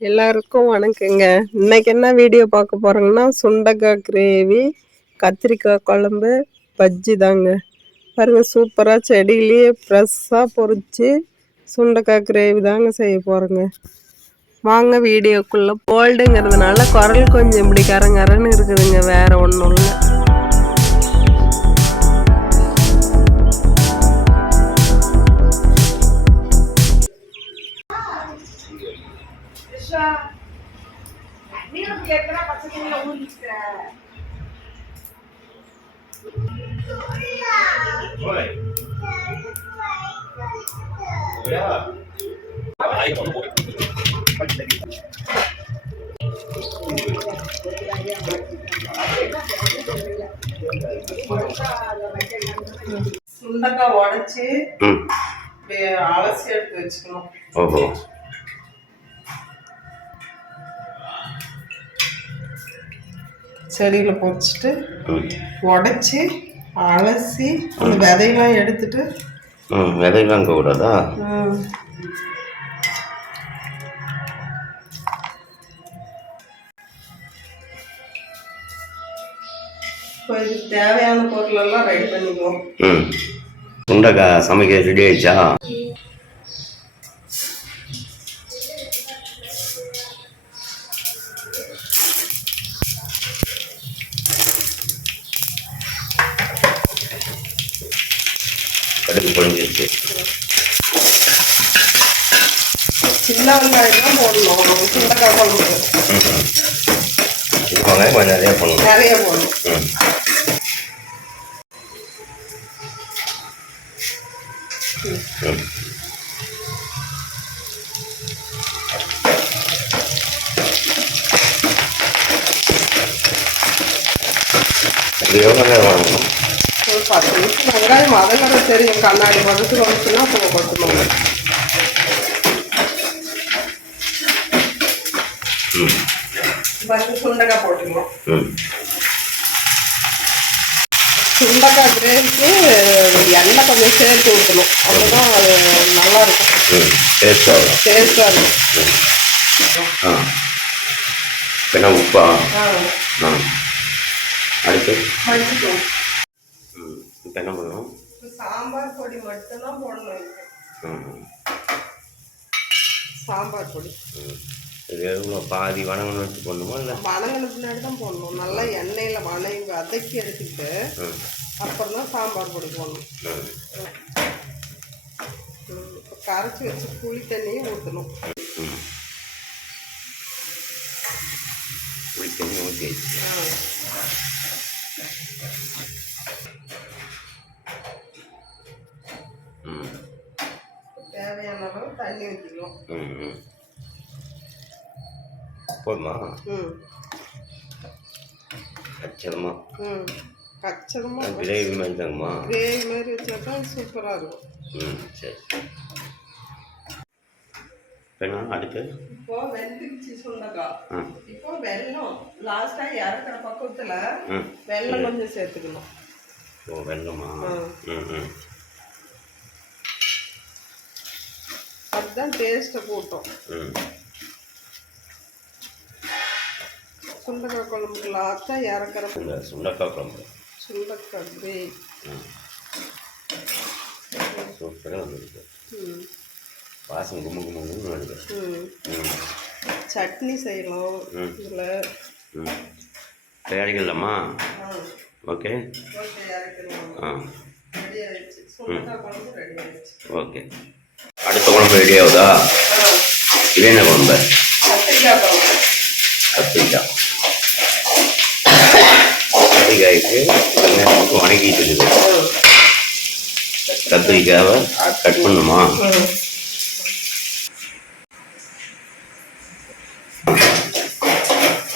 எல்லாருக்கும் வணக்கங்க. இன்னைக்கு என்ன வீடியோ பார்க்க போறோங்கன்னா, சுண்டக்காய் கிரேவி, கத்திரிக்காய் குழம்பு, பஜ்ஜி தாங்க. பாருங்க சூப்பராக செடியிலேயே ஃப்ரெஷ்ஷாக பொரிச்சு சுண்டக்காய் கிரேவி தாங்க செய்ய போகிறோங்க. வாங்க வீடியோக்குள்ளே. கோல்டுங்கிறதுனால குரல் கொஞ்சம் இப்படி கரங்கரன்னு இருக்குதுங்க, வேற ஒன்றும் இல்லை. சுண்டக்காய் உடைச்சு அலசி எடுத்து வச்சுக்கணும். ஓஹோ. செடியில் பொறிச்சிட்டு உடைச்சி அலசி அந்த விதையெல்லாம் எடுத்துட்டு. விதையெல்லாம் கூடாதா? இப்போ இதுக்கு தேவையான பொருளெல்லாம் ரெடி பண்ணிக்குவோம். சுண்டக்காய் சமைக்க ரெடி ஆயிடுச்சா? கடுகு பொழிஞ்சிருச்சு. சின்ன வெங்காயம் தான் போடணும் சுண்டக்காய் குழம்பு. வெங்காயம் கொஞ்சம் நிறைய போடணும். நிறைய போடணும். எவ்வளோ நேரம் வாங்கணும்? ஒரு 10 நிமிஷம். வெங்காயம் வதங்குற தெரியும், கண்ணாடி வதக்கு வந்துச்சுன்னா அப்போ கொட்டணும். ஃபஸ்ட்டு சுண்டக்காய் போட்டுக்கலாம். சுண்டக்காய் கிரேவிக்கு எண்ணெய் கொஞ்சம் சேர்த்து ஊற்றணும், அப்போதான் அது நல்லா இருக்கும். டேஸ்டாக இருக்கும். என்ன உப்பா? அடுத்து இப்போ என்ன பண்ணணும்? சாம்பார் பொடி மட்டும்தான் போடணும். சாம்பார் பொடி இது எவ்வளோ பாதி வணங்கணும் வச்சு போடணுமா? இல்லை வணங்கின பின்னாடி தான் போடணும். நல்லா எண்ணெயில் வதக்கி எடுத்துக்கிட்டு அப்புறம் தான் சாம்பார் பொடி போடணும். இப்போ கரைச்சி வச்சு புளி தண்ணியும் ஊற்றணும். புளி தண்ணி ஊற்றி தேவையான அளவு தண்ணி ஊற்றிக்கலாம். போதுமா? கச்சிதமா கச்சிதமா கிரேவி மாதிரி தாங்கம்மா. கிரேவி மாதிரி வச்சா தான் சூப்பராக இருக்கும். சரி. அடுத்து இப்போ வெந்துக்குச்சு சுண்டக்காய். இப்போ வெல்லம் லாஸ்ட்டாக இறக்குற பக்கத்தில் வெல்லம் கொஞ்சம் சேர்த்துக்கணும். ஓ, வெல்லமா? அதுதான் டேஸ்ட்டை கூட்டும். சுண்டக்காய் குழம்புக்கு லாஸ்ட்டாக இறக்குற சுண்டக்காய் குழம்பு, சுண்டக்காய் கிரேவி சூப்பராக வந்துருக்கு. வாசம் கும்பு கும்புன்னு வருது. சட்னி செய்யலாம் இதில். தயாரிக்கலாமா? ஓகே. ஓகே. அடுத்த குழம்பு ரெடி ஆகுதா? இது என்ன குழம்பு? கத்திரிக்காய். கத்திரிக்காய்க்கு வெங்காயத்துக்கு வணங்கிட்டு இருக்குது. கத்திரிக்காவை கட் பண்ணுமா?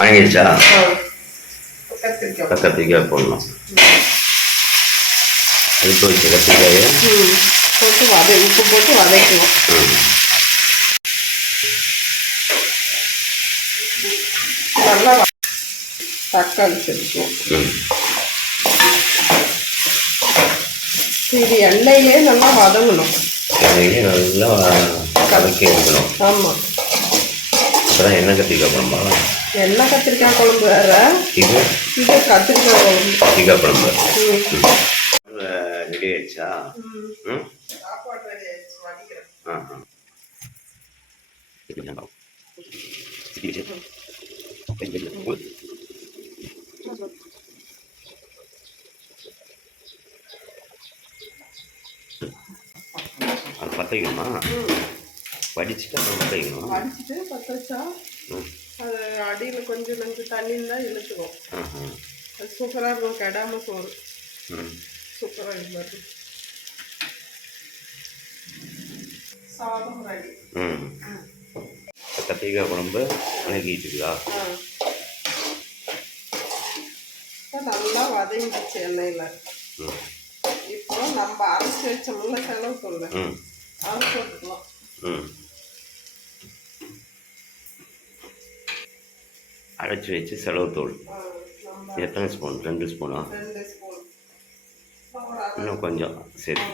வணங்கிடுச்சா? கத்திரிக்காய் போடணும். அதுக்கு வச்சு கத்திரிக்காயை போட்டு உப்பு போட்டு வதக்கணும். நல்லா தக்காளி சேர்த்துக்கணும். இது எண்ணெயிலே நல்லா வதங்கணும். எண்ணெயிலே நல்லா கலக்கி எடுக்கணும். ஆமாம். அப்புறம் என்ன கத்திரிக்காய் குழம்பா? என்ன கத்திரிக்காய் குழம்பு வேற, இது இது கத்திரிக்காய் குழம்பு. கத்திரிக்காய் குழம்பு ரெடி ஆயிடுச்சா? ம், சாப்பாடு ரெடி ஆயிடுச்சு, வடிக்கிறேன். அது பற்ற வைக்கணுமா? வடிச்சுட்டு அப்புறம் பற்ற வைக்கணும். வடிச்சிட்டு பற்ற வச்சா அது அடியில் கொஞ்சம் தண்ணி இருந்தால் இழுத்துக்கும். அது சூப்பராக இருக்கும், கெடாமல் சோறு சூப்பராக இருக்கும். சாதம் ரெடி. கத்திரிக்காய் குழம்பு வணக்கிட்டுங்களா? நல்லா வதங்கிடுச்சு எண்ணெயில். இப்போ நம்ம அரைச்சி வச்சோம்ல செலவு சொல்ல, அதை போட்டுக்கலாம். அரைச்சி வச்சு செலவுத்தூள் எத்தனை ஸ்பூன்? 2 ஸ்பூனா? 2 ஸ்பூன். இன்னும் கொஞ்சம் சரி.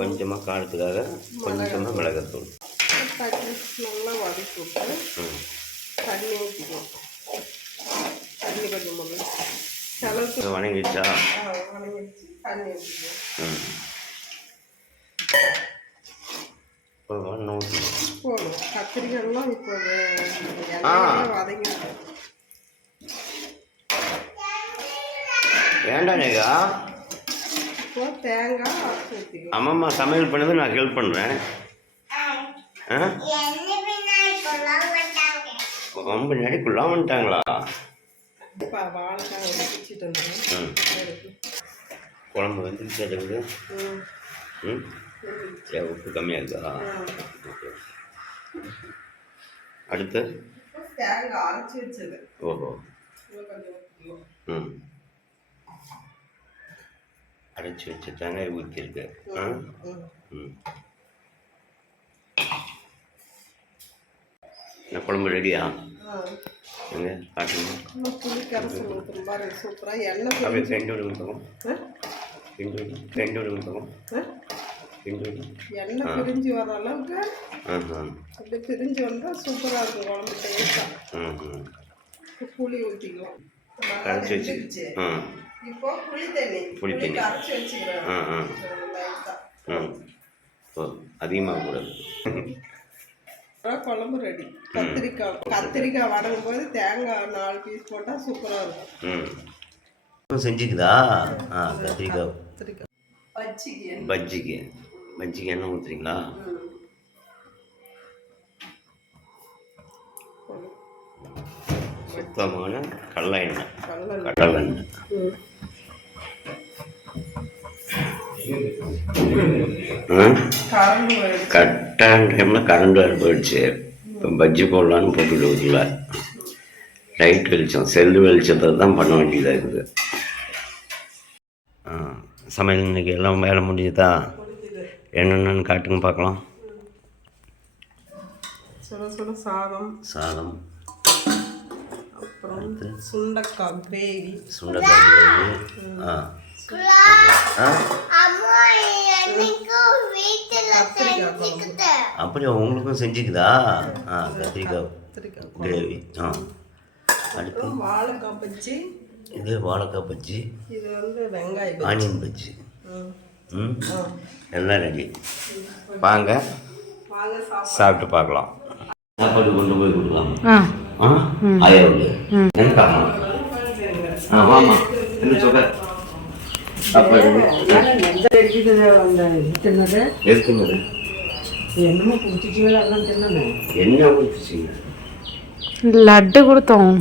கொஞ்சமாக காரத்துக்காக கொஞ்சமாக மிளகாத்தூள். நல்லா வதக்கி விட்டு தண்ணி ஊற்றிக்கலாம். தண்ணி கொஞ்சம் முதல்ல செலவு வணங்கிடுச்சா? வணங்கிடுச்சு, தண்ணி ஊற்றிக்கலாம். போதும். கத்திரிக்காயெல்லாம் இப்போ வதங்கிடும். வேண்டானேக்கா, இப்போ தேங்காய் அரைச்சி ஊற்றிக்கலாம். அம்மாம்மா சமையல் பண்ணது நான் ஹெல்ப் பண்ணுறேன். ரொம்ப நடிக்குள்ளாம வந்துட்டாங்களா? இப்போ வாழைக்காய் பிடிச்சிட்டு வந்துடும். குழம்பு வந்து கேட்டுக்குது. உப்பு கம்மியாக இருக்கா? அடுத்து தேங்காய் அரைச்சி வச்சது. ஓஹோ. அரைச்சி வச்ச தேங்காய் ஊற்றிருக்கு. என்ன குழம்பு ரெடியா? எங்க காட்டுங்க. புளி கரைசல் ஊற்றுற மாதிரி சூப்பராக எண்ணெய் அப்படியே ஃப்ரெண்டோடு ஊற்றவும். ஃப்ரெண்டோடு ஊற்றவும். எண்ணெய் பிரிஞ்சு வர அளவுக்கு அப்படி பிரிஞ்சு வந்தால் சூப்பராக இருக்கும் குழம்பு டேஸ்ட்டாக. புளி ஊற்றிக்கலாம். கரைச்சி வச்சு இப்போ புளி தண்ணி கரைச்சி வச்சுக்கிறேன். அதிகமாக கூடாது. குழம்பு ரெடி. கத்திரிக்காய் வதங்கும் போது தேங்காய் 4 பீஸ் போட்டால் சூப்பராக இருக்கும். செஞ்சுக்குதா? கத்திரிக்காய் பஜ்ஜிக்கு எண்ணெய் ஊற்றுறீங்களா? சுத்தமான கடலை எண்ணெய். கரெக்டான டைமில் கரண்ட் வேறு போயிடுச்சு. இப்போ பஜ்ஜி போடலான்னு போட்டுட்டு இருக்குல்ல, லைட் வெளிச்சம், செல்லு வெளிச்சத்தில் தான் பண்ண வேண்டியதாக இருக்குது. சமையல் இன்னைக்கு எல்லாம் வேலை முடிஞ்சுதா? என்னென்னு காட்டுங்க பார்க்கலாம். சாதம், அப்புறம் சுண்டக்காய் கிரேவி. அப்படியே உங்களுக்கும் செஞ்சுக்குதா? கத்திரிக்காய் கிரேவி. அடுத்து வாழைக்காய் பஜ்ஜி. இது வாழைக்காய் பஜ்ஜி. இது வந்து வெங்காயம் ஆனியன் பஜ்ஜி. எல்லாம் ரெடி. வாங்க சாப்பிட்டு பார்க்கலாம். சாப்பாடு கொண்டு போய் கொடுக்கலாம். ஆயாவுக்கு ஆமாம் என்ன சொல்ற? சாப்பாடு எடுத்துனது என்னமோ என்ன குடிச்சிங்க? லட்டு கொடுத்தோம்.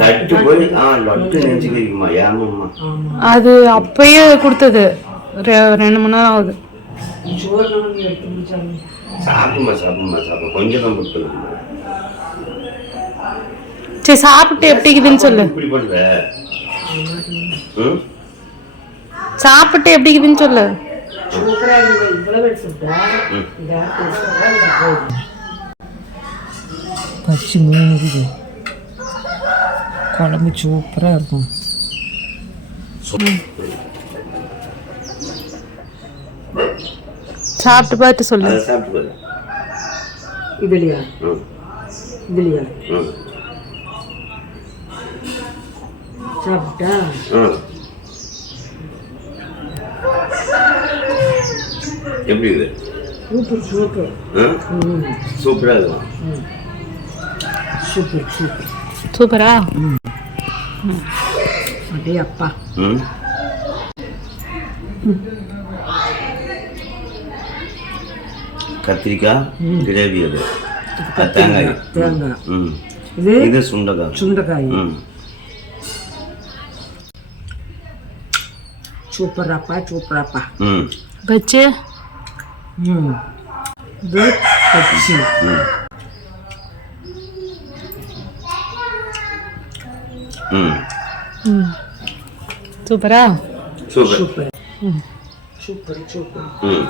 லட்டு போய் லட்டு நினைச்சுக்கிறீங்கம்மா? ஏமாம்மா, அது அப்பயே கொடுத்தது 2 மணி நேரம் ஆகுது. சாப்பிடுமா கொஞ்சம் தான் கொடுத்துருங்க. சரி சாப்பிட்டு எப்படி இருக்குதுன்னு சொல்லு. இப்படி பண்ற? சாப்பிட்டு எப்படி இருக்குதுன்னு சொல்லு. பச்சி 3 இருக்குது. குழம்பு சூப்பராக இருக்கும். சாப்பிட்டு பார்த்து சொல்லு. அதை சாப்பிட்டு பாரு. இதுலையா ம் இதுலையா ம் சாப்பிட்டா ம் எப்படி இது? Super super. சூப்பராக இருக்கும். Super super. சூப்பரா? அப்படியே அப்பா. ம் கத்திரிக்காய் கிரேவி அது. தேங்காய். தேங்காய். ம் இது இது சுண்டக்காய். சுண்டைக்காய். ம் சூப்பராப்பா சூப்பராப்பா. ம் பஜ்ஜி. இது பச்சி. ம் ம் சூப்பரா? சூப்பர். Super super super. ம்